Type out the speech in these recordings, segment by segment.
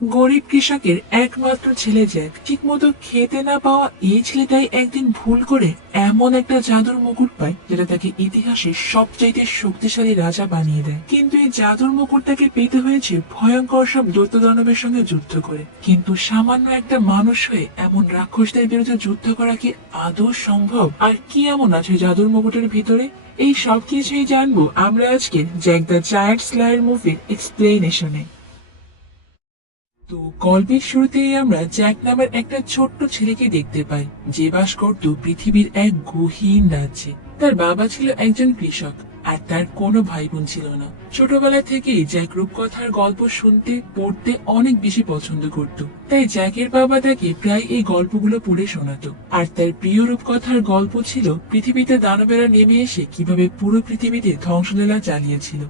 গরিব কৃষকের একমাত্র ছেলে জ্যাক ঠিকমতো খেতে না পাওয়া এই ছেলেটাই একদিন ভুল করে এমন একটা জাদুর মুকুট পায় যেটা তাকে ইতিহাসের সবচাইতে শক্তিশালী রাজা বানিয়ে দেয়। কিন্তু এই জাদুর মুকুটটাকে পেতে হয়েছে ভয়ঙ্কর সব দৈত্য দানবের সঙ্গে যুদ্ধ করে। কিন্তু সামান্য একটা মানুষ হয়ে এমন রাক্ষসদের বিরুদ্ধে যুদ্ধ করা কি আদৌ সম্ভব? আর কি এমন আছে জাদুর মুকুটের ভিতরে? এই সবকিছুই জানবো আমরা আজকে জ্যাক দ্য জায়ান্ট স্লায়ার মুভির এক্সপ্লেনেশনে। তো গল্পের শুরুতেই আমরা জ্যাক নামের একটা ছোট্ট ছেলেকে দেখতে পাই, যে বাস করত পৃথিবীর এক গহীন রাজ্যে। তার বাবা ছিল একজন কৃষক, আর তার কোনো ভাই বোন ছিল না। ছোটবেলা থেকেই জ্যাক রূপকথার গল্প শুনতে পড়তে অনেক বেশি পছন্দ করত। তাই জ্যাকের বাবা তাকে প্রায় এই গল্পগুলো পড়ে শোনাতো। আর তার প্রিয় রূপকথার গল্প ছিল পৃথিবীতে দানবেরা নেমে এসে কিভাবে পুরো পৃথিবীতে ধ্বংসলীলা চালিয়েছিল।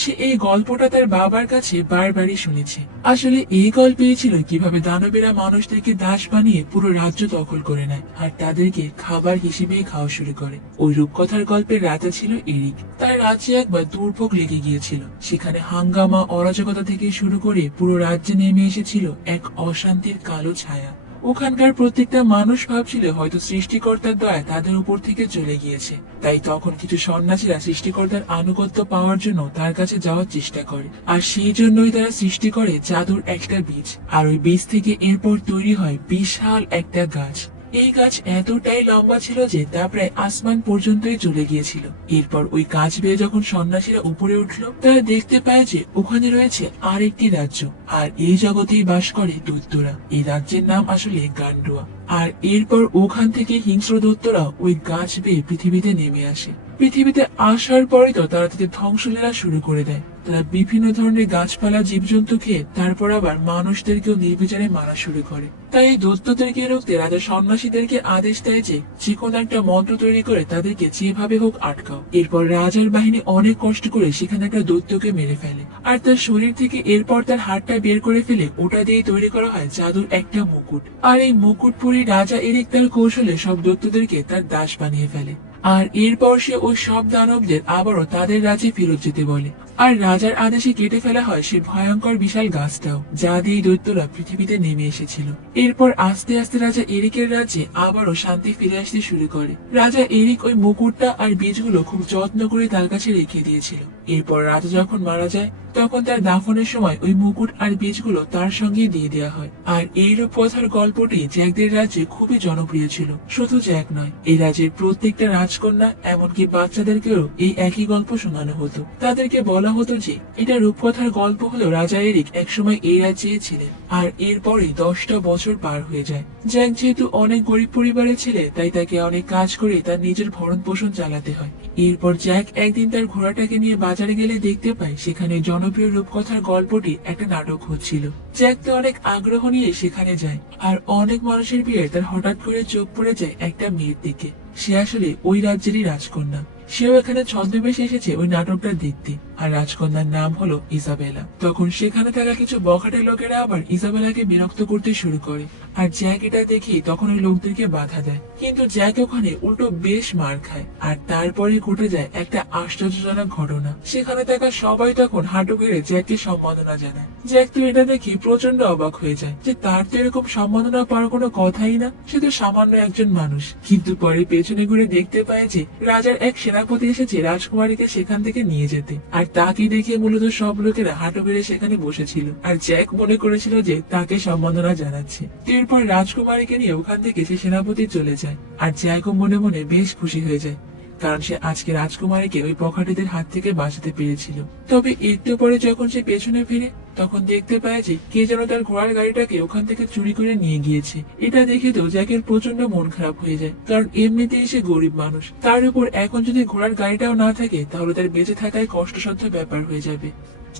সে এই গল্পটা তার বাবার কাছে বারবারই শুনেছে। আসলে এই গল্পেই ছিল কিভাবে দানবেরা মানুষদেরকে দাস বানিয়ে পুরো রাজ্য দখল করে নেয় আর তাদেরকে খাবার হিসেবে খাওয়া শুরু করে। ওই রূপকথার গল্পের রাজা ছিল এরিক। তার রাজ্যে একবার দুর্ভোগ লেগে গিয়েছিল। সেখানে হাঙ্গামা, অরাজকতা থেকে শুরু করে পুরো রাজ্যে নেমে এসেছিল এক অশান্তির কালো ছায়া। ওখানকার প্রত্যেকটা মানুষ ভাবছিল হয়তো সৃষ্টিকর্তার দয়া তাদের উপর থেকে চলে গিয়েছে। তাই তখন কিছু সন্ন্যাসীরা সৃষ্টিকর্তার আনুগত্য পাওয়ার জন্য তার কাছে যাওয়ার চেষ্টা করে। আর সেই জন্যই তারা সৃষ্টি করে জাদুর একটা বীজ। আর ওই বীজ থেকে এরপর তৈরি হয় বিশাল একটা গাছ। এই গাছ এতটাই লম্বা ছিল যে তা প্রায় আসমান পর্যন্তই চলে গিয়েছিল। এরপর ওই গাছ বেয়ে যখন সন্ন্যাসীরা উপরে উঠলো, তারা দেখতে পায় যে ওখানে রয়েছে আরেকটি রাজ্য, আর এই জগতেই বাস করে দৈত্যরা। এই রাজ্যের নাম আসলে গান্ডোয়া। আর এরপর ওখান থেকে হিংস্র দৈত্যরা ওই গাছ বেয়ে পৃথিবীতে নেমে আসে। পৃথিবীতে আসার পরই তো তারা তাদের ধ্বংসলীলা শুরু করে দেয়। তারা বিভিন্ন ধরনের গাছপালা, জীবজন্তু খেয়ে তারপর আবার মানুষদেরকেও নির্বিচারে মারা শুরু করে। তাই এই দৈত্যদেরকে রুখতে রাজা সন্ন্যাসীদেরকে আদেশ দেয় যে কোনো একটা মন্ত্র তৈরি করে তাদেরকে যেভাবে হোক আটকাও। এরপর রাজার বাহিনী অনেক কষ্ট করে সেখানে একটা দৈত্যকে মেরে ফেলে, আর তার শরীর থেকে এরপর তার হাতটা বের করে ফেলে ওটা দিয়ে তৈরি করা হয় জাদুর একটা মুকুট। আর এই মুকুট পরে রাজা এরিক তার কৌশলে সব দৈত্যদেরকে তার দাস বানিয়ে ফেলে। আর এরপর সে ওই সব দানবদের আবারও তাদের রাজ্যে ফেরত যেতে বলে। আর রাজার আদেশে কেটে ফেলা হয় সে ভয়ঙ্কর বিশাল গাছটাও, যা দিয়ে দৈত্যরা পৃথিবীতে নেমে এসেছিল। এরপর আস্তে আস্তে রাজা এরিকের রাজ্যে আবারও শান্তি ফিরে আসতে শুরু করে। রাজা এরিক ওই মুকুটটা আর বীজগুলো খুব যত্ন করে তার কাছে রেখে দিয়েছিল। এরপর রাজা যখন মারা যায় তখন তার দাফনের সময় ওই মুকুট আর বীজগুলো তার সঙ্গে দিয়ে দেওয়া হয়। আর এই রূপকথার গল্পটি জ্যাকদের রাজ্যে খুবই জনপ্রিয় ছিল। শুধু জ্যাক নয়, এই রাজ্যের প্রত্যেকটা রাজকন্যা, এমনকি বাচ্চাদেরকেও এই একই গল্প শোনানো হতো। তাদেরকে বলা হতো যে এটা রূপকথার গল্প হলেও রাজা এরিক একসময় এই রাজ্যে ছিলেন। আর এরপরে 10টা বছর পার হয়ে যায়। জ্যাক যেহেতু অনেক গরিব পরিবারের ছেলে, তাই তাকে অনেক কাজ করে তার নিজের ভরণ পোষণ চালাতে হয়। এরপর জ্যাক একদিন তার ঘোড়াটাকে নিয়ে বাজারে গেলে দেখতে পায় সেখানে জনপ্রিয় রূপকথার গল্পটি একটা নাটক হচ্ছিল। জ্যাক তো অনেক আগ্রহ নিয়ে সেখানে যায়, আর অনেক মানুষের ভিড়ে তার হঠাৎ করে চোখ পড়ে যায় একটা মেয়ের দিকে। সে আসলে ওই রাজ্যেরই রাজকন্যা। সেও এখানে ছদ্মবেশে এসেছে ওই নাটকটা দেখতে। আর রাজকন্যার নাম হলো ইসাবেলা। তখন সেখানে থাকা কিছু বখাটে লোকেরা আবার ইসাবেলাকে বিরক্ত করতে শুরু করে। আর জ্যাক এটা দেখি তখন ওই লোকদেরকে বাধা দেয়, কিন্তু জ্যাক ওখানে উল্টো বেশ মার খায়। আর তারপরে ঘটে যায় একটা আশ্চর্যজনক ঘটনা। সেখানে থাকা সবাই তখন হাঁটু গেড়ে জ্যাককে সম্মাননা জানায়। জ্যাক তো এটা দেখি প্রচন্ড অবাক হয়ে যায় যে তার তো এরকম সম্মাননা পাওয়ার কোনো কথাই না, সে তো সামান্য একজন মানুষ। কিন্তু পরে পেছনে ঘুরে দেখতে পায় যে রাজার এক সেনাপতি এসেছে রাজকুমারীকে সেখান থেকে নিয়ে যেতে। আর তাকে দেখে মূলত সব লোকেরা হাঁটু গেড়ে সেখানে বসেছিল। আর জ্যাক মনে করেছিল যে তাকে সম্মাননা জানাচ্ছে। এরপর রাজকুমারীকে নিয়ে ওখান থেকে সে সেনাপতি চলে যায়। আর জ্যাকও মনে মনে বেশ খুশি হয়ে যায়, কারণ সে আজকে রাজকুমারীকে ওই বখাটেদের হাত থেকে বাঁচাতে পেরেছিল। তবে একটু পরে যখন সে পেছনে ফিরে তখন দেখতে পায় যে কে যেন তার ঘোড়ার গাড়িটাকে ওখান থেকে চুরি করে নিয়ে গিয়েছে। এটা দেখে তো জ্যাকের প্রচন্ড মন খারাপ হয়ে যায়, কারণ এমনিতেই সে গরিব মানুষ। তার উপর এখন যদি ঘোড়ার গাড়িটাও না থাকে তাহলে তার বেঁচে থাকায় কষ্টসাধ্য ব্যাপার হয়ে যাবে।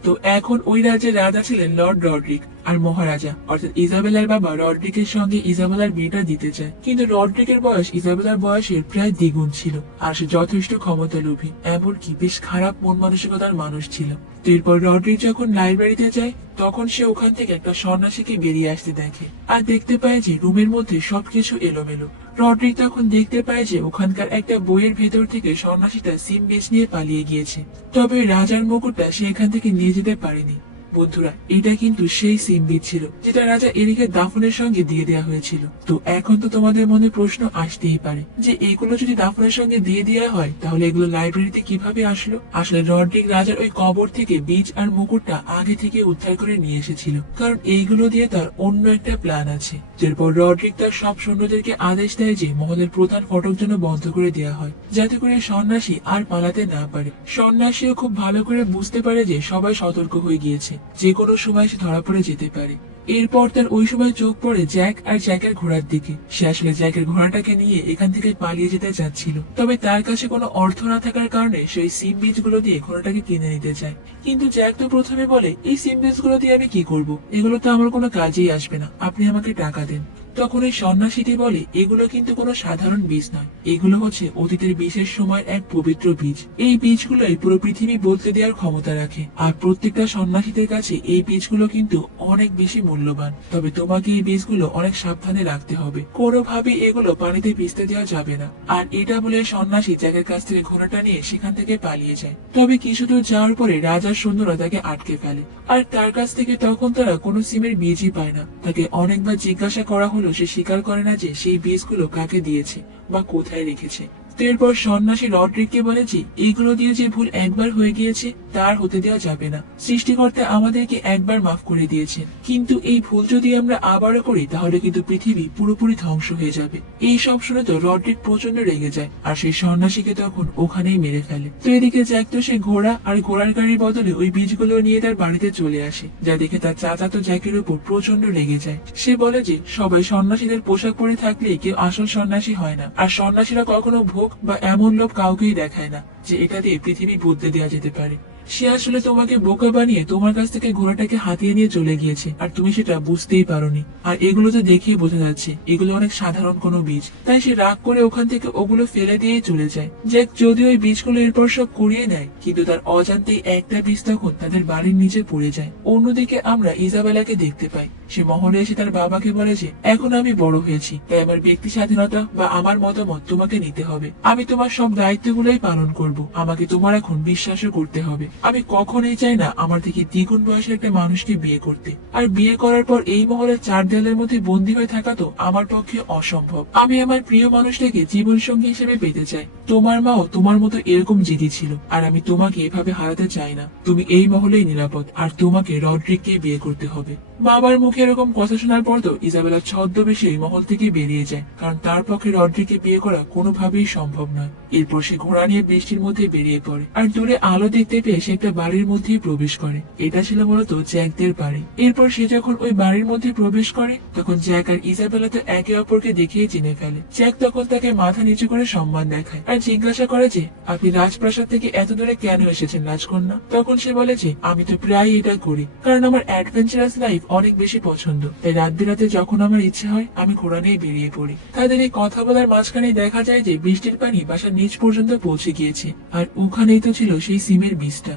তো এখন ওই রাজ্যের রাজা ছিলেন লর্ড রড্রিক, আর মহারাজা অর্থাৎ ইজাবেলার বাবা রড্রিকের সঙ্গে ইজাবেলার বিয়েটা দিতে চায়। কিন্তু রড্রিকের বয়স ইজাবেলার বয়সের প্রায় দ্বিগুণ ছিল, আর সে যথেষ্ট ক্ষমতা লোভী, এমনকি বেশ খারাপ মন মানসিকতার মানুষ ছিল। এরপর রড্রিক যখন লাইব্রেরিতে যায় তখন সে ওখান থেকে একটা সন্ন্যাসীকে বেরিয়ে আসতে দেখে, আর দেখতে পায় যে রুমের মধ্যে সবকিছু এলোমেলো। রড্রিক তখন দেখতে পায় যে ওখানকার একটা বইয়ের ভেতর থেকে সন্ন্যাসীটা সিম বেচ নিয়ে পালিয়ে গিয়েছে। তবে রাজার মুকুটটা সে এখান থেকে নিয়ে যেতে পারেনি। বন্ধুরা, এটা কিন্তু সেই সিম বিচ ছিল যেটা রাজা এরিকের দাফনের সঙ্গে দিয়ে দেওয়া হয়েছিল। তো এখন তো তোমাদের মনে প্রশ্ন আসতেই পারে যে এগুলো যদি দাফনের সঙ্গে দিয়ে দেওয়া হয় তাহলে এগুলো লাইব্রেরিতে কিভাবে আসলো? আসলে রড্রিক রাজার ওই কবর থেকে বীজ আর মুকুটটা আগে থেকে উদ্ধার করে নিয়ে এসেছিল, কারণ এইগুলো দিয়ে তার অন্য একটা প্ল্যান আছে। এরপর রড্রিক তার সব সৈন্যদেরকে আদেশ দেয় যে মহলের প্রধান ফটক যেন বন্ধ করে দেওয়া হয়, যাতে করে সন্ন্যাসী আর পালাতে না পারে। সন্ন্যাসীও খুব ভালো করে বুঝতে পারে যে সবাই সতর্ক হয়ে গিয়েছে, যে কোনো সময় সে ধরা পড়ে যেতে পারে। এরপর তার ওই সময় চোখ পড়ে জ্যাক আর জ্যাকের ঘোড়ার দিকে। সে আসলে জ্যাকের ঘোড়াটাকে নিয়ে এখান থেকে পালিয়ে যেতে চাচ্ছিল, তবে তার কাছে কোনো অর্থ না থাকার কারণে সেই সিম বীজ গুলো দিয়ে ঘোড়াটাকে কিনে নিতে চায়। কিন্তু জ্যাক তো প্রথমে বলে, এই সিম বীজ গুলো দিয়ে আমি কি করব? এগুলো তো আমার কোনো কাজেই আসবে না, আপনি আমাকে টাকা দেন। তখন এই সন্ন্যাসীটি বলে, এগুলো কিন্তু কোনো সাধারণ বীজ নয়, এগুলো হচ্ছে অতীতের বিশেষ সময়ের এক পবিত্র বীজ। এই বীজগুলোই পুরো পৃথিবী বদলে দেওয়ার ক্ষমতা রাখে, আর প্রত্যেকটা সন্ন্যাসীদের কাছে এই বীজগুলো কিন্তু অনেক বেশি মূল্যবান। তবে তোমাকে এই বীজগুলো অনেক সাবধানে রাখতে হবে, কোনোভাবেই এগুলো পানিতে ভিজতে দেওয়া যাবে না। আর এটা বলে সন্ন্যাসী জ্যাকের কাছ থেকে ঘোড়াটা নিয়ে সেখান থেকে পালিয়ে যায়। তবে কিছু দূর যাওয়ার পরে রাজার সৈন্যরা তাকে আটকে ফেলে, আর তার কাছ থেকে তখন তারা কোনো সিমের বীজই পায় না। তাকে অনেকবার জিজ্ঞাসা করা হলো, সে স্বীকার করে না যে সেই বীজগুলো কাকে দিয়েছে বা কোথায় রেখেছে। এরপর সন্ন্যাসী রড্রিককে বলে যে এইগুলো দিয়ে যে ভুল একবার হয়ে গিয়েছে তার হতে দেওয়া যাবে না। সৃষ্টিকর্তা আমাদেরকে একবার মাফ করে দিয়েছেন, কিন্তু এই ভুল যদি আমরা আবারও করি তাহলে কিন্তু পৃথিবী পুরোপুরি ধ্বংস হয়ে যাবে। এই সব শুনে তো রড্রিক প্রচন্ড রেগে যায়, আর সেই সন্ন্যাসীকে তখন ওখানেই মেরে ফেলে। তো এদিকে জ্যাক তো সে ঘোড়া আর ঘোড়ার গাড়ির বদলে ওই বীজগুলো নিয়ে তার বাড়িতে চলে আসে, যা দেখে তার চাচা তো জ্যাকের উপর প্রচন্ড রেগে যায়। সে বলে যে সবাই সন্ন্যাসীদের পোশাক পরে থাকলে কেউ আসল সন্ন্যাসী হয় না, আর সন্ন্যাসীরা কখনো ভোগ বা এমন লোভ কাউকেই দেখায় না যে এটা দিয়ে পৃথিবী বদলে দেওয়া যেতে পারে। সে আসলে তোমাকে বোকা বানিয়ে তোমার কাছ থেকে ঘোড়াটাকে হাতিয়ে নিয়ে চলে গিয়েছে, আর তুমি সেটা বুঝতেই পারোনি। আর এগুলো তো দেখেই বোঝা যাচ্ছে এগুলো অনেক সাধারণ কোনো বীজ, তাই সে রাগ করে ওখান থেকে ওগুলো ফেলে দিয়ে চলে যায়। জ্যাক যদিও ওই বীজগুলো এরপর সব কুড়িয়ে নেয়, কিন্তু তার অজান্তেই একটা বীজ তখন তাদের বাড়ির নিচে পড়ে যায়। অন্যদিকে আমরা ইজাবেলাকে দেখতে পাই। সে মহলে এসে তার বাবাকে বলে যে এখন আমি বড় হয়েছি, তাই আমার ব্যক্তি স্বাধীনতা বা আমার মতামত তোমাকে নিতে হবে। আমি তোমার সব দায়িত্বগুলোই পালন করব, আমাকে তোমার এখন বিশ্বাসও করতে হবে। আমি কখনোই চাই না আমার থেকে দ্বিগুণ বয়সের একটা মানুষকে বিয়ে করতে, আর বিয়ে করার পর এই মহলের চার দেয়ালের মধ্যে বন্দী হয়ে থাকা তো আমার পক্ষে অসম্ভব। আমি আমার প্রিয় মানুষটাকে জীবন সঙ্গী হিসেবে পেতে চাই। তোমার মাও তোমার মতো এরকম জিদি ছিল, আর আমি তোমাকে এভাবে হারাতে চাই না। তুমি এই মহলেই নিরাপদ, আর তোমাকে রড্রিককে বিয়ে করতে হবে। বাবার মুখে এরকম কথা শোনার পর তো ইজাবেলা ছদ্মবেশে এই মহল থেকে বেরিয়ে যায়, কারণ তার পক্ষে রড্রিককে বিয়ে করা কোনোভাবেই সম্ভব নয়। এরপর সে ঘোড়া নিয়ে বৃষ্টির মধ্যে বেরিয়ে পড়ে, আর দূরে আলো দেখতে পেয়ে সে একটা বাড়ির মধ্যেই প্রবেশ করে। এটা ছিল মূলত জ্যাকদের বাড়ি। এরপর সে যখন ওই বাড়ির মধ্যে প্রবেশ করে তখন জ্যাক আর ইজাবেলা তো একে অপরকে দেখিয়ে চিনে ফেলে। জ্যাক তখন তাকে মাথা নিচু করে সম্মান দেখায়, আর জিজ্ঞাসা করে যে আপনি রাজপ্রাসাদ থেকে এত দূরে কেন এসেছেন রাজকন্যা? তখন সে বলে যে আমি তো প্রায় এটা করি, কারণ আমার অ্যাডভেঞ্চারাস লাইফ অনেক বেশি পছন্দ, তাই রাত বিরাতে যখন আমার ইচ্ছে হয় আমি ঘোড়া নিয়ে বেরিয়ে পড়ি। তাদের এই কথা বলার মাঝখানে দেখা যায় যে বৃষ্টির পানি বাসার নিচ পর্যন্ত পৌঁছে গিয়েছে, আর ওখানেই তো ছিল সেই সিমের বীজটা,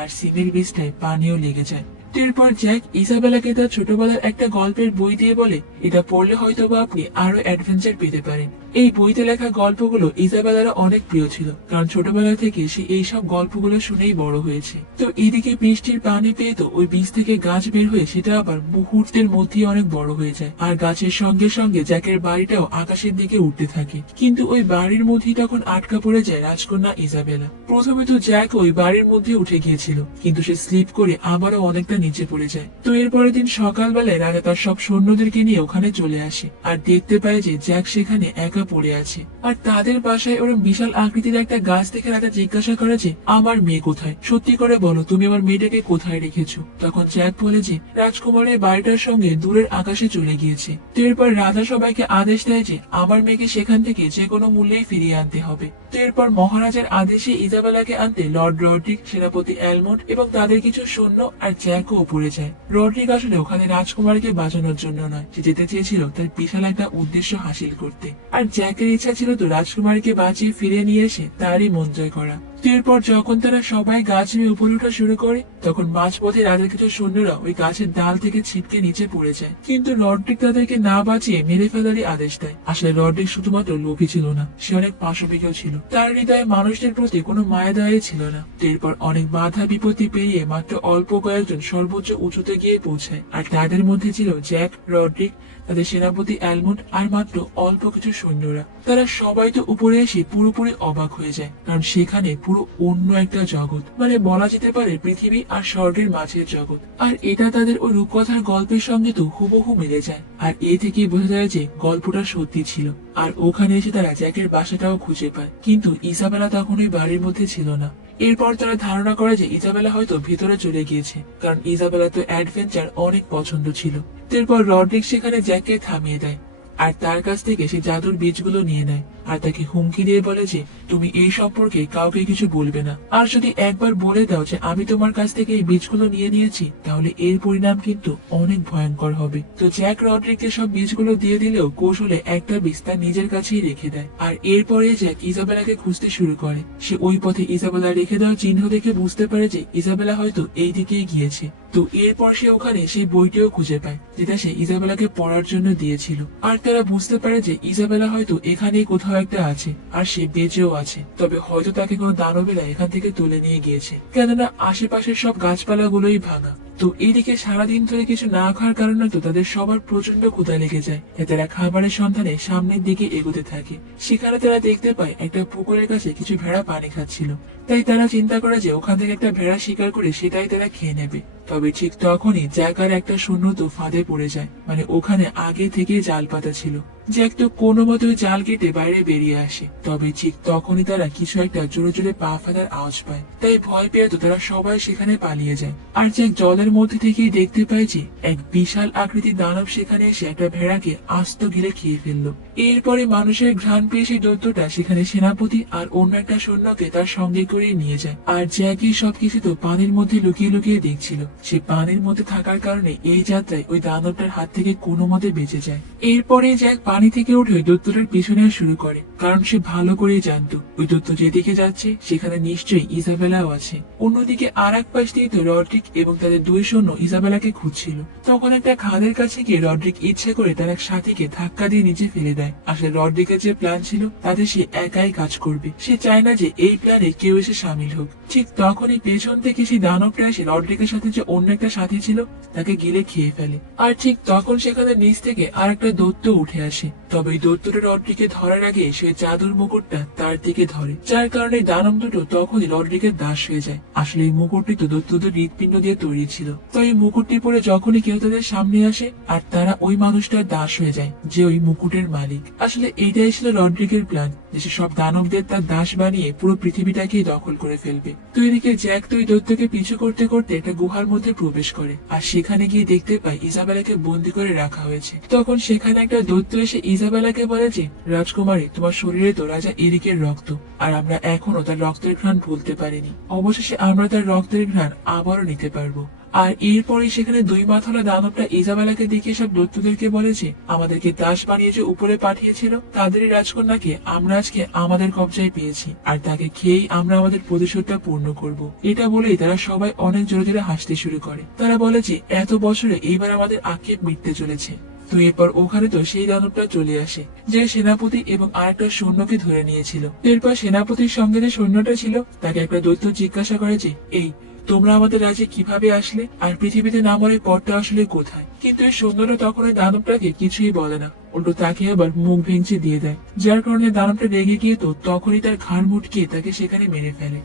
আর সিমের বীজটায় পানিও লেগে যায়। এরপর জ্যাক ইসাবেলাকে তার ছোটবেলার একটা গল্পের বই দিয়ে বলে এটা পড়লে হয়তো বা আপনি আরো অ্যাডভেঞ্চার পেতে পারেন। এই বইতে লেখা গল্পগুলো ইসাবেলার অনেক প্রিয় ছিল, কারণ ছোটবেলা থেকে সে এইসব গল্পগুলো শুনেই বড় হয়েছে। তো এদিকে বৃষ্টির পানি পেয়ে তো ওই বীজ থেকে গাছ বের হয়ে সেটা আবার মুহূর্তের মধ্যেই অনেক বড় হয়ে যায়, আর গাছের সঙ্গে সঙ্গে জ্যাকের বাড়িটাও আকাশের দিকে উঠতে থাকে। কিন্তু ওই বাড়ির মধ্যেই তখন আটকা পড়ে যায় রাজকন্যা ইজাবেলা। প্রথমে তো জ্যাক ওই বাড়ির মধ্যে উঠে গিয়েছিল, কিন্তু সে স্লিপ করে আবারও অনেকটা নিচে পড়ে যায়। তো এরপরের দিন সকালবেলায় রাজা তার সব সৈন্যদেরকে নিয়ে ওখানে চলে আসে, আর দেখতে পায় যে জ্যাক সেখানে একা পড়ে আছে। আর তাদের বাসায় ওরকম বিশাল আকৃতির একটা গাছ দেখে রাজা জিজ্ঞাসা করে যে আমার মেয়ে কোথায়? সত্যি করে বলো, তুমি আমার মেয়েটাকে কোথায় রেখেছো? তখন জ্যাক বলে যে রাজকুমারের বাড়িটার সঙ্গে দূরের আকাশে চলে গিয়েছে। তো এরপর রাজা সবাইকে আদেশ দেয় যে আমার মেয়েকে সেখান থেকে যে কোনো মূল্যেই ফিরিয়ে আনতে হবে। তো এরপর মহারাজের আদেশে ইজাবেলাকে আনতে লর্ড রড্রিক, সেনাপতি অ্যালমন্ড এবং তাদের কিছু সৈন্য আর জ্যাকও উপরে যায়। রড্রিক আসলে ওখানে রাজকুমারীকে বাঁচানোর জন্য নয়, সে যেতে চেয়েছিল তার বিশাল একটা উদ্দেশ্য হাসিল করতে। আর জ্যাকের ইচ্ছা ছিল তো রাজকুমারীকে বাঁচিয়ে ফিরে নিয়ে এসে তারই মন জয় করা। এরপর যখন তারা সবাই গাছ নিয়ে উপরে ওঠা শুরু করে তখন মাঝপথে রাজার কিছু সৈন্যরা ওই গাছের ডাল থেকে ছিটকে নিচে পড়ে যায়, কিন্তু রড্রিক তাদেরকে না বাঁচিয়ে মেরে ফেলারই আদেশ দেয়। আসলে রড্রিক শুধুমাত্র লোভী ছিল না, সে অনেক পাশবিকও ছিল। তার হৃদয়ে মানুষদের প্রতি কোনো মায়া দয়াই ছিল না। এরপর অনেক বাধা বিপত্তি পেরিয়ে মাত্র অল্প কয়েকজন সর্বোচ্চ উঁচুতে গিয়ে পৌঁছায়, আর তাদের মধ্যে ছিল জ্যাক, রড্রিক, তাদের সেনাপতি অ্যালমন্ড আর মাত্র অল্প কিছু সৈন্যরা। তারা সবাই তো উপরে এসে পুরোপুরি অবাক হয়ে যায়, কারণ সেখানে পুরো অন্য একটা জগৎ, মানে বলা যেতে পারে পৃথিবী আর স্বর্গের মাঝের জগৎ। আর এটা তাদের ওই রূপকথার গল্পের সঙ্গে তো হুবহু মিলে যায়। আর এ থেকেই বোঝা যায় যে গল্পটা সত্যি ছিল। আর ওখানে এসে তারা জ্যাকের বাসাটাও খুঁজে পায়, কিন্তু ইসাবেলা তখন ওই বাড়ির মধ্যে ছিল না। এরপর তারা ধারণা করে যে ইজাবেলা হয়তো ভিতরে চলে গিয়েছে, কারণ ইজাবেলা তো অ্যাডভেঞ্চার অনেক পছন্দ ছিল। এরপর রড্রিক সেখানে জ্যাককে থামিয়ে দেয় আর তার কাছ থেকে সে জাদুর বীজগুলো নিয়ে নেয়, আর তাকে হুমকি দিয়ে বলে যে তুমি এই সম্পর্কে কাউকে কিছু বলবে না, আর যদি একবার বলে দাও যে আমি তোমার কাছ থেকে এই বীজগুলো নিয়ে নিয়েছি তাহলে এর পরিণাম কিন্তু অনেক ভয়ঙ্কর হবে। তো জ্যাক রড্রিককে সব বীজগুলো দিয়ে দিলেও কৌশলে একটা বীজ তার নিজের কাছেই রেখে দেয়। আর এরপরে জ্যাক ইজাবেলাকে খুঁজতে শুরু করে। সে ওই পথে ইজাবেলা রেখে দেওয়া চিহ্ন দেখে বুঝতে পারে যে ইজাবেলা হয়তো এই দিকেই গিয়েছে। তো এরপর সে ওখানে সেই বইটিও খুঁজে পায় যেটা সে ইজাবেলাকে পড়ার জন্য দিয়েছিল। আর তারা বুঝতে পারে যে ইজাবেলা হয়তো এখানেই কোথাও একটা আছে, আর সে বেঁচেও আছে। তবে হয়তো তাকে কোনো দানবেরা এখান থেকে তুলে নিয়ে গিয়েছে, কেননা আশেপাশের সব গাছপালা গুলোই ভাঙা। তো এইদিকে সারাদিন ধরে কিছু না খাওয়ার কারণে তো তাদের সবার প্রচন্ড ক্ষুধা লেগে যায়। তারা খাবারের সন্ধানে সামনের দিকে এগোতে থাকে। সেখানে তারা দেখতে পায় একটা পুকুরের কাছে কিছু ভেড়া পানি খাচ্ছিল। তাই তারা চিন্তা করে যে ওখান থেকে একটা ভেড়া শিকার করে সেটাই তারা খেয়ে নেবে। তবে ঠিক তখনই জ্যাকার একটা সৈন্য তো ফাঁদে পড়ে যায়, মানে ওখানে আগে থেকে জাল পাতা ছিল। জ্যাক তো কোনো মতো জাল কেটে বাইরে বেরিয়ে আসে। তবে ঠিক তখনই তারা কিছু একটা জোরে জোরে পা ফেলার আওয়াজ পায়। তাই ভয় পেয়ে তো তারা সবাই সেখানে পালিয়ে যায়। আর জ্যাক জলের মধ্যে থেকেই দেখতে পায় যে এক বিশাল আকৃতির দানব সেখানে এসে একটা ভেড়াকে আস্ত ঘিরে খেয়ে ফেললো। এরপরে মানুষের ঘ্রাণ পেয়ে সেই দৈত্যটা সেখানে সেনাপতি আর অন্য একটা সৈন্যকে তার সঙ্গে করে নিয়ে যায়। আর জ্যাকই সবকিছু তো পানির মধ্যে লুকিয়ে লুকিয়ে দেখছিল। সে পানির মধ্যে থাকার কারণে এই যাত্রায় ওই দানবটার হাত থেকে কোনো মতে বেঁচে যায়। এরপরে জ্যাক পানি থেকে উঠে ওই দৈত্যটার পিছনে শুরু করে, কারণ সে ভালো করেই জানতো ওই দৈত্য যেদিকে যাচ্ছে সেখানে নিশ্চয়ই ইজাবেলাও আছে। অন্যদিকে আর এক পাশ দিয়ে তো রড্রিক এবং তাদের দুই সৈন্য ইজাবেলাকে খুঁজছিল। তখন একটা খাদের কাছে গিয়ে রড্রিক ইচ্ছে করে তার এক সাথীকে ধাক্কা দিয়ে নিচে ফেলে দেয়। আসলে রড্রিকের যে প্ল্যান ছিল তাতে সে একাই কাজ করবে, সে চায় না যে এই প্ল্যানে কেউ এসে সামিল হোক। ঠিক তখনই পেছন থেকে সেই দানবটা এসে রড্রিকের সাথে যে অন্য একটা সাথী ছিল তাকে গিলে খেয়ে ফেলে। আর ঠিক তখন সেখানে নিচ থেকে আর একটা দৈত্য উঠে আসে। তবে এই দৈত্যটা রড্রিকে ধরার আগে সে জাদুর মুকুটটা তার দিকে ধরে, যার কারণে দানব দুটো তখনই রড্রিকের দাস হয়ে যায়। আসলে এই মুকুটটি তো দৈত্যদের হৃৎপিণ্ড দিয়ে তৈরি ছিল। তো এই মুকুটটি পরে যখনই কেউ তাদের সামনে আসে আর তারা ওই মানুষটার দাস হয়ে যায় যে ওই মুকুটের মালিক। আসলে এইটাই ছিল রড্রিকের প্ল্যান, যে সে সব দানবদের তার দাস বানিয়ে পুরো পৃথিবীটাকেই দখল করে ফেলবে। তো এদিকে জ্যাক তো ওই দৈত্যকে পিছু করতে করতে একটা গুহার মধ্যে প্রবেশ করে, আর সেখানে গিয়ে দেখতে পায় ইজাবেলাকে বন্দি করে রাখা হয়েছে। তখন সেখানে একটা দৈত্য এসে ইজাবেলাকে বলে যে রাজকুমারী, তোমার শরীরে তো রাজা এরিকের রক্ত, আর আমরা এখনো তার রক্তের ঘ্রাণ ভুলতে পারিনি। অবশেষে আমরা তার রক্তের ঘ্রাণ আবারও নিতে পারবো। আর এরপরে সেখানে দুই মাথালা দানবটা ইজাবেলাকে দেখে সব দৈত্যদেরকে বলে যে আমাদেরকে দাস বানিয়ে যে উপরে পাঠিয়েছিল তাদেরই রাজকন্যাকে আমরা আজকে আমাদের কবজায় পেয়েছি, আর তাকে খেয়েই আমরা আমাদের প্রতিশোধটা পূর্ণ করব। এটা বলেই তারা সবাই অনেক জোরে জোরে হাসতে শুরু করে। তারা বলে যে এত বছরে এইবার আমাদের আক্ষেপ মিটতে চলেছে। তো এরপর ওখানে তো সেই দানবটা চলে আসে, যে সেনাপতি এবং আরেকটা সৈন্যকে ধরে নিয়েছিল। এরপর সেনাপতির সঙ্গে যে সৈন্যটা ছিল তাকে একটা দৈত্য জিজ্ঞাসা করে যে এই তোমরা আমাদের রাজ্যে কিভাবে আসলে, আর পৃথিবীতে নামার পথটা আসলে কোথায়? কিন্তু এই সৈন্যটা তখন ওই দানবটাকে কিছুই বলে না, উল্টো তাকে আবার মুখ ভেঙচি দিয়ে দেয়, যার কারণে দানবটা রেগে গিয়ে তো তখনই তার ঘাড় মুটকিয়ে তাকে সেখানে মেরে ফেলে।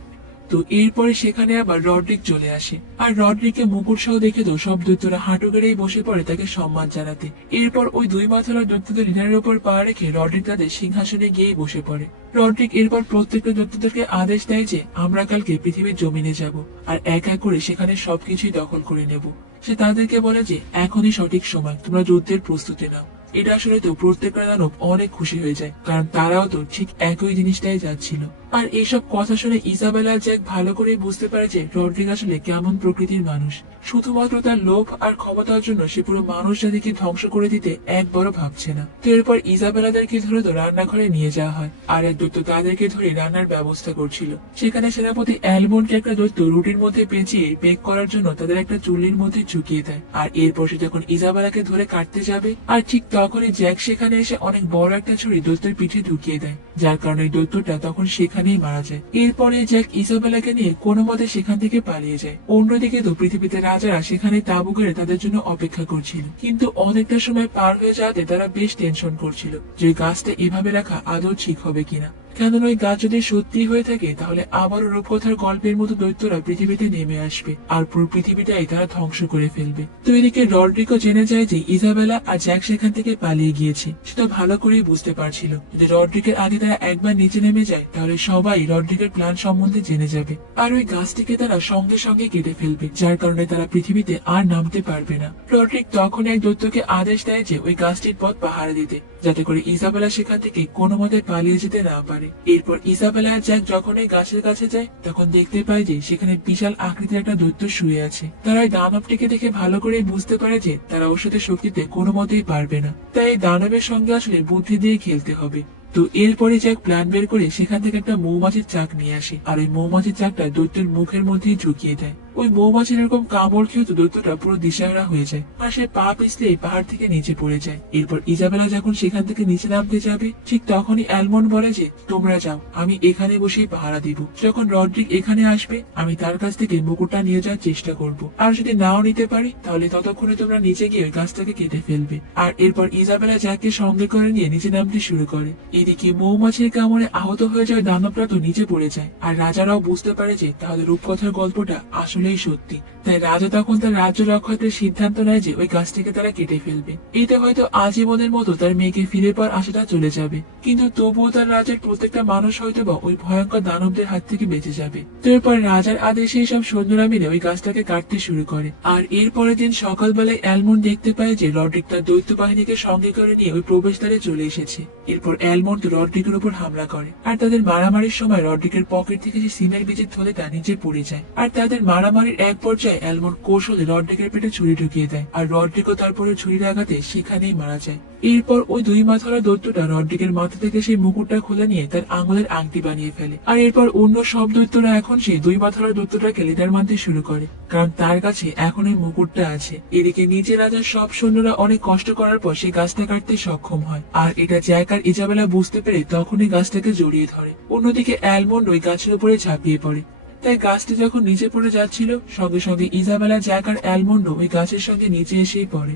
তো এরপরে সেখানে আবার রড্রিক চলে আসে, আর রড্রিককে মুকুট সহ দেখে তো সব দৈত্যরা হাঁটু গেড়েই বসে পড়ে তাকে সম্মান জানাতে। এরপর ওই দুই মাথালা দৈত্যদের হৃদয়ের উপর পা রেখে রড্রিক তাদের সিংহাসনে গিয়েই বসে পড়ে। রড্রিক এরপর প্রত্যেকটা দৈত্যদেরকে আদেশ দেয় যে আমরা কালকে পৃথিবীর জমিনে যাব, আর এক এক করে সেখানে সবকিছুই দখল করে নেব। সে তাদেরকে বলে যে এখনই সঠিক সময়, তোমরা যুদ্ধের প্রস্তুতি নাও। এটা আসলে তো প্রত্যেকটা দানব অনেক খুশি হয়ে যায়, কারণ তারাও তো ঠিক একই জিনিসটাই যাচ্ছিল। আর এইসব কথা শুনে ইজাবেলা আর জ্যাক ভালো করে বুঝতে পারে যে রড্রিক আসলে কেমন প্রকৃতির মানুষ। শুধুমাত্র তার লোভ আর ক্ষমতার জন্য সে পুরো মানুষ জাতিকে ধ্বংস করে দিতে একবারও ভাবছে না। তো এরপর ইজাবেলাদেরকে ধরে তো রান্নাঘরে নিয়ে যাওয়া হয়, আর এক দৈত্য তাদেরকে ধরে রান্নার ব্যবস্থা করছিল। সেখানে সেনাপতি অ্যালমন্ডকে একটা দৈত্য রুটির মধ্যে পেঁচিয়ে বেক করার জন্য তাদের একটা চুল্লির মধ্যে ঝুঁকিয়ে দেয়। আর এরপর সে যখন ইজাবেলাকে ধরে কাটতে যাবে, আর ঠিক তখনই জ্যাক সেখানে এসে অনেক বড় একটা ছুরি দৈত্যের পিঠে ঢুকিয়ে দেয়, যার কারণে দৈত্যটা তখন সেখানেই মারা যায়। এরপরে জ্যাক ইজাবেলাকে নিয়ে কোনো মতে সেখান থেকে পালিয়ে যায়। অন্যদিকে তো পৃথিবীতে রাজারা সেখানে তাঁবু গেড়ে তাদের জন্য অপেক্ষা করছিল, কিন্তু অনেকটা সময় পার হয়ে যাওয়াতে তারা বেশ টেনশন করছিল যে গাছটা এভাবে রাখা আদৌ ঠিক হবে কিনা। কেননা ওই গাছ যদি সত্যি হয়ে থাকে তাহলে আবারও রূপকথার গল্পের মতো দৈত্যরা পৃথিবীতে নেমে আসবে, আর পুরো পৃথিবীটাই তারা ধ্বংস করে ফেলবে। তো এদিকে রড্রিকও জেনে যায় যে ইজাবেলা আর জ্যাক সেখান থেকে পালিয়ে গিয়েছে। সেটা ভালো করেই বুঝতে পারছিল যদি রড্রিকের আগে তারা একবার নিচে নেমে যায় তাহলে সবাই রড্রিকের প্ল্যান সম্বন্ধে জেনে যাবে, আর ওই গাছটিকে তারা সঙ্গে সঙ্গে কেটে ফেলবে, যার কারণে তারা পৃথিবীতে আর নামতে পারবে না। রড্রিক তখন এক দৈত্যকে আদেশ দেয় যে ওই গাছটির পথ পাহারা দিতে, যাতে করে ইজাবেলা সেখান থেকে কোনো মতে পালিয়ে যেতে না পারে। এরপর ইজাবেলা আর জ্যাক যখন এই গাছের কাছে যায় তখন দেখতে পায় যে সেখানে বিশাল আকৃতির একটা দৈত্য শুয়ে আছে। তারা এই দানবটিকে দেখে ভালো করে বুঝতে পারে যে তারা ওর সাথে শক্তিতে কোনো মতেই পারবে না, তাই এই দানবের সঙ্গে আসলে বুদ্ধি দিয়ে খেলতে হবে। তো এরপরে জ্যাক প্ল্যান বের করে সেখান থেকে একটা মৌমাছির চাক নিয়ে আসে, আর ওই মৌমাছির চাকটা দৈত্যের মুখের মধ্যেই ঢুকিয়ে দেয়। ওই মৌমাছির এরকম কামড় খেয়ে তো দৈত্যটা পুরো দিশাহারা হয়ে যায়, আর সে পা পিছলে পাহাড় থেকে নিচে পড়ে যায়। এরপর ইজাবেলা যখন সেখান থেকে নিচে নামতে যাবে ঠিক তখনই অ্যালমন্ড বলে যে তোমরা যাও, আমি এখানে বসেই পাহারা দিব। যখন রড্রিক এখানে আসবে আমি তার কাছ থেকে মুকুটটা নিয়ে যাওয়ার চেষ্টা করব, আর যদি নাও নিতে পারি তাহলে ততক্ষণে তোমরা নিচে গিয়ে ওই গাছটাকে কেটে ফেলবে। আর এরপর ইজাবেলা জ্যাককে সঙ্গে করে নিয়ে নিচে নামতে শুরু করে। এদিকে মৌমাছির কামড়ে আহত হয়ে যায় দানবরা তো নিচে পড়ে যায়, আর রাজারাও বুঝতে পারে যে তাহলে রূপকথার গল্পটা আসলেই সত্যি। তাই রাজা তখন তার রাজ্য রক্ষার্থের সিদ্ধান্ত নেয় যে ওই গাছটিকে তারা কেটে ফেলবে। এতে হয়তো আজীবনের মতো তার মেয়েকে ফিরে পাওয়ার আশাটা চলে যাবে, কিন্তু তবুও তার রাজ্যের প্রত্যেকটা মানুষ হয়তো বা ওই ভয়ঙ্কর দানবদের হাত থেকে বেঁচে যাবে। তো এরপর রাজার আদেশে সব সৈন্যরা মিলে ওই গাছটাকে কাটতে শুরু করে। আর এরপরের দিন সকালবেলায় অ্যালমন্ড দেখতে পায় যে রড্রিক তার দৈত্য বাহিনীকে সঙ্গে করে নিয়ে ওই প্রবেশদ্বারে চলে এসেছে। এরপর অ্যালমন্ড রড্রিকের উপর হামলা করে, আর তাদের মারামারির সময় রড্রিকের পকেট থেকে যে সিমের বীজের থলেটা নিচে পড়ে যায়। আর তাদের মারামারির এক পর্যায়ে অ্যালমন্ড কৌশলে রড্রিকের পেটে ছুরি ঢুকিয়ে দেয়, আর রড্রিকও তারপরে ছুরির আঘাতে সেখানেই মারা যায়। এরপর ওই দুই মাথার দৈত্যটা রড্রিকের মাথা থেকে সেই মুকুটটা খুলে নিয়ে তার আঙুলের আংটি বানিয়ে ফেলে। আর এরপর অন্য সব দৈত্যরা এখন সেই দুই মাথার দৈত্যটাকে লিডার মানতে শুরু করে, কারণ তার কাছে এখন এই মুকুটটা আছে। এদিকে নিচে রাজার সব সৈন্যরা অনেক কষ্ট করার পর সেই গাছটা কাটতে সক্ষম হয়, আর এটা জ্যাক আর ইজাবেলা বুঝতে পেরে তখনই গাছটাকে জড়িয়ে ধরে। অন্যদিকে অ্যালমন্ড ওই গাছের উপরে ঝাঁপিয়ে পড়ে। তাই গাছটি যখন নিচে পড়ে যাচ্ছিল সঙ্গে সঙ্গে ইজাবেলা, জ্যাক আর অ্যালমন্ড ওই গাছের সঙ্গে নিচে এসেই পড়ে।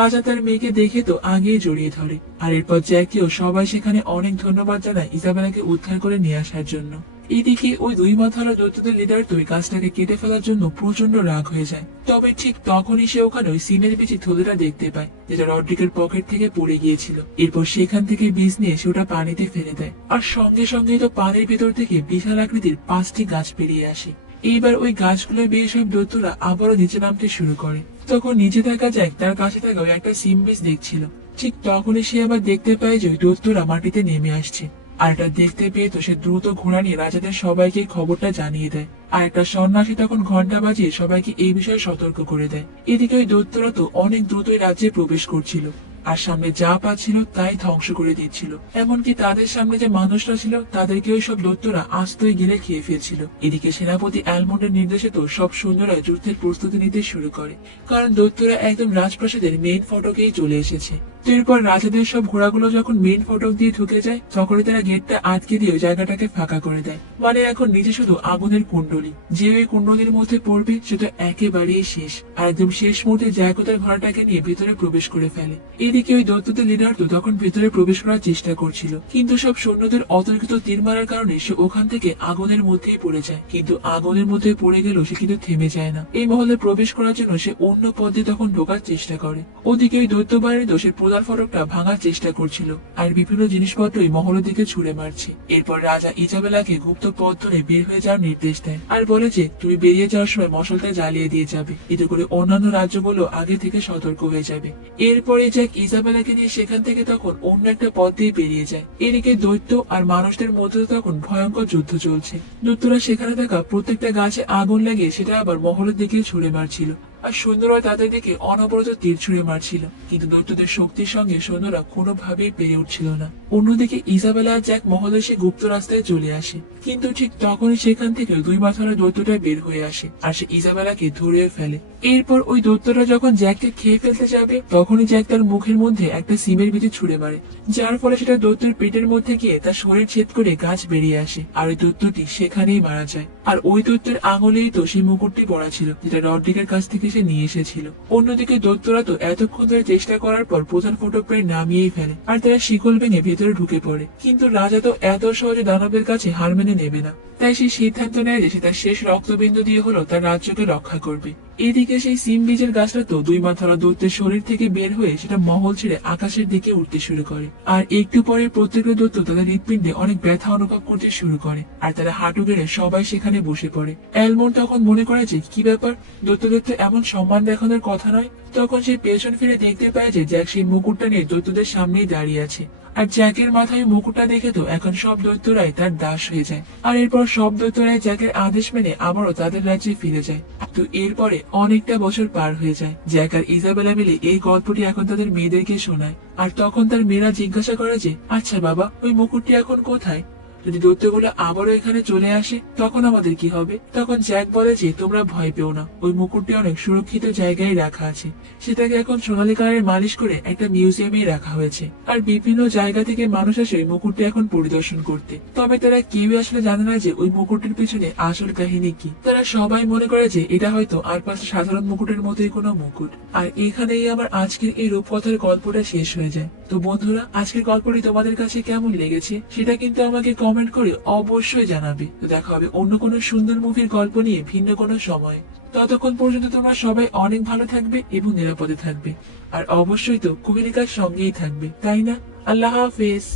রাজা তার মেয়েকে দেখে তো আগেই জড়িয়ে ধরে, আর এরপর জ্যাককেও সবাই সেখানে অনেক ধন্যবাদ জানায় ইজাবেলাকে উদ্ধার করে নিয়ে আসার জন্য। এদিকে ওই দুই মাথার দৈত্যদের লিডার তো গাছটাকে কেটে ফেলার জন্য প্রচন্ড রাগ হয়ে যায়। তবে ঠিক তখনই সে ওখানে ওই সিমের বীজে থলেটা দেখতে পায়, যেটা রড্রিকের পকেট থেকে পড়ে গিয়েছিল। এরপর সেখান থেকে বীজ নিয়ে সে ওটা পানিতে ফেলে দেয়, আর সঙ্গে সঙ্গে তো পানির ভিতর থেকে বিশাল আকৃতির 5টি গাছ বেরিয়ে আসে। এইবার ওই গাছগুলো বেয়ে সব দৈত্যরা আবারও নিচে নামতে শুরু করে। তখন নিচে থাকা জ্যাক তার কাছে থাকা ওই একটা সিম বীজ দেখছিল। ঠিক তখনই সে আবার দেখতে পায় যে ওই দৈত্যরা মাটিতে নেমে আসছে, আর এটা দেখতে পেয়ে তো সে দ্রুত ঘোড়া নিয়ে রাজাদের সবাইকে খবরটা জানিয়ে দেয়। আর একটা সন্ন্যাসী তখন ঘন্টা বাজিয়ে সবাইকে এই বিষয়ে সতর্ক করে দেয়। এদিকে ওই দৈত্যরা তো অনেক দ্রুতই রাজ্যে প্রবেশ করছিল, আর সামনে যা পাচ্ছিল তাই ধ্বংস করে দিচ্ছিল। এমনকি তাদের সামনে যে মানুষরা ছিল তাদেরকে ওই সব দৈত্যরা আস্তই গিলে খেয়ে ফেলছিল। এদিকে সেনাপতি অ্যালমন্ডের নির্দেশে তো সব সৈন্যরা যুদ্ধের প্রস্তুতি নিতে শুরু করে, কারণ দৈত্যরা একদম রাজপ্রাসাদের মেইন ফটকেই চলে এসেছে। তো এরপর রাজাদের সব ঘোড়াগুলো যখন মেইন ফটক দিয়ে ঢুকে যায় তখনই তারা গেটটা আটকে দিয়ে ওই জায়গাটাকে ফাঁকা করে দেয়। মানে এখন নিচে শুধু আগুনের কুণ্ডলী, যে ওই কুণ্ডলীর মধ্যে পড়বে সেটা একেবারেই শেষ। আর একদম শেষ মুহূর্তে জায়গাটার ঘোড়াটাকে নিয়ে ভেতরে প্রবেশ করে ফেলে। এদিকে ওই দৈত্যদের লিডার তো তখন ভেতরে প্রবেশ করার চেষ্টা করছিল, কিন্তু সব সৈন্যদের অতর্কিত তীর মারার কারণে সে ওখান থেকে আগুনের মধ্যেই পড়ে যায়। কিন্তু আগুনের মধ্যে পড়ে গেলেও সে কিন্তু থেমে যায় না। এই মহলে প্রবেশ করার জন্য সে অন্য পথে তখন ঢোকার চেষ্টা করে। ওদিকে ওই দৈত্য বাহিনী তো সে প্রধান ফটকটা ভাঙার চেষ্টা করছিল আর বিভিন্ন জিনিসপত্রই মহলের দিকে ছুড়ে মারছে। এরপর রাজা ইজাবেলাকে গুপ্ত পথ ধরে বের হয়ে যাওয়ার নির্দেশ দেয় আর বলে যে তুমি বেরিয়ে যাওয়ার সময় মশালটা জ্বালিয়ে দিয়ে যাবে, এতে করে অন্যান্য রাজ্যগুলো আগে থেকে সতর্ক হয়ে যাবে। এরপরে জ্যাক ইজাবেলাকে নিয়ে সেখান থেকে তখন অন্য একটা পথ দিয়ে বেরিয়ে যায়। এদিকে দৈত্য আর মানুষদের মধ্যে তখন ভয়ঙ্কর যুদ্ধ চলছে। দৈত্যরা সেখানে থাকা প্রত্যেকটা গাছে আগুন লাগিয়ে সেটা আবার মহলের দিকে ছুড়ে মারছিল আর সৈন্যরা তাদের দিকে অনবরত তীর ছুঁড়ে মারছিল, কিন্তু দৈত্যদের শক্তির সঙ্গে সৈন্যরা কোনোভাবেই পেরে উঠছিল না। অন্যদিকে ইজাবেলা আর জ্যাক মহলে এসে গুপ্ত রাস্তায় চলে আসে, কিন্তু ঠিক তখনই সেখান থেকে দুই মাথার দৈত্যটা বের হয়ে আসে আর সে ইজাবেলাকে ধরিয়ে ফেলে। এরপর ওই দৈত্যটা যখন জ্যাককে খেয়ে ফেলতে যাবে তখনই জ্যাক তার মুখের মধ্যে একটা সিমের বিচি ছুঁড়ে মারে, যার ফলে সেটা দৈত্যের পেটের মধ্যে গিয়ে তার শরীর ছেদ করে গাছ বেরিয়ে আসে আর ওই দৈত্যটি সেখানেই মারা যায়। আর ওই দৈত্যের আঙুলেই তো সেই মুকুটটি পড়া ছিল যেটা রড্রিগের কাছ থেকে সে নিয়ে এসেছিল। অন্যদিকে দৈত্যরা তো এতক্ষণ ধরে চেষ্টা করার পর প্রধান ফটক প্রায় নামিয়েই ফেলে আর তারা শিকল ভেঙে ভেতরে ঢুকে পড়ে, কিন্তু রাজা তো এত সহজে দানবের কাছে হার মেনে নেবে না। তাই সে সিদ্ধান্ত নেয় যে সে তার শেষ রক্তবিন্দু দিয়ে হলো তার রাজ্যকে রক্ষা করবে। এদিকে সেই সিম বীজের গাছটা তো দুই মাথারা দৈত্যের শরীর থেকে বের হয়ে সেটা মহল ছেড়ে আকাশের দিকে উঠতে শুরু করে। আর একটু পরে প্রত্যেকটা দৈত্য তাদের হৃৎপিণ্ডে অনেক ব্যথা অনুভব করতে শুরু করে আর তারা হাঁটু গেড়ে সবাই সেখানে বসে পড়ে। এলমন্ড তখন মনে করে যে কি ব্যাপার, দৈত্যদের তো এমন সম্মান দেখানোর কথা নয়। তখন সে পেছন ফিরে দেখতে পায় যে জ্যাক সেই মুকুটটা নিয়ে দৈত্যদের সামনেই দাঁড়িয়ে আছে আর জ্যাকের মাথায় মুকুটটা দেখে তো এখন সব দৈত্যরাই তার দাস হয়ে যায়। আর এরপর সব দৈত্যরাই জ্যাকের আদেশ মেনে আবারও তাদের রাজ্যে ফিরে যায়। তো এরপরে অনেকটা বছর পার হয়ে যায়। জ্যাক আর ইজাবেলা মিলে এই গল্পটি এখন তাদের মেয়েদেরকে শোনায় আর তখন তার মেয়েরা জিজ্ঞাসা করে যে আচ্ছা বাবা, ওই মুকুটটি এখন কোথায়? যদি দৈত্যগুলো আবারও এখানে চলে আসে তখন আমাদের কি হবে? তখন জ্যাক বলে যে তোমরা ভয় পেও না, ওই মুকুটটি অনেক সুরক্ষিত জায়গায় রাখা আছে। সেটাকে এখন সোনালী কালারের মালিশ করে একটা মিউজিয়ামে রাখা হয়েছে আর বিভিন্ন জায়গা থেকে মানুষ আসে ওই মুকুটটি এখন পরিদর্শন করতে। তবে তারা কেউই আসলে জানে না যে ওই মুকুটটির পিছনে আসল কাহিনী কি। তারা সবাই মনে করে যে এটা হয়তো আর পাশে সাধারণ মুকুটের মতোই কোনো মুকুট। আর এখানেই আমার আজকের এই রূপকথার গল্পটা শেষ হয়ে যায়। তো বন্ধুরা, আজকের গল্পটি তোমাদের কাছে কেমন লেগেছে সেটা কিন্তু আমাকে কমেন্ট করে অবশ্যই জানাবে। তো দেখা হবে অন্য কোনো সুন্দর মুভির গল্প নিয়ে ভিন্ন কোনো সময়। ততক্ষণ পর্যন্ত তোমরা সবাই অনেক ভালো থাকবে এবং নিরাপদে থাকবে আর অবশ্যই তো কুহেলিকার সঙ্গেই থাকবে, তাই না? আল্লাহ হাফেজ।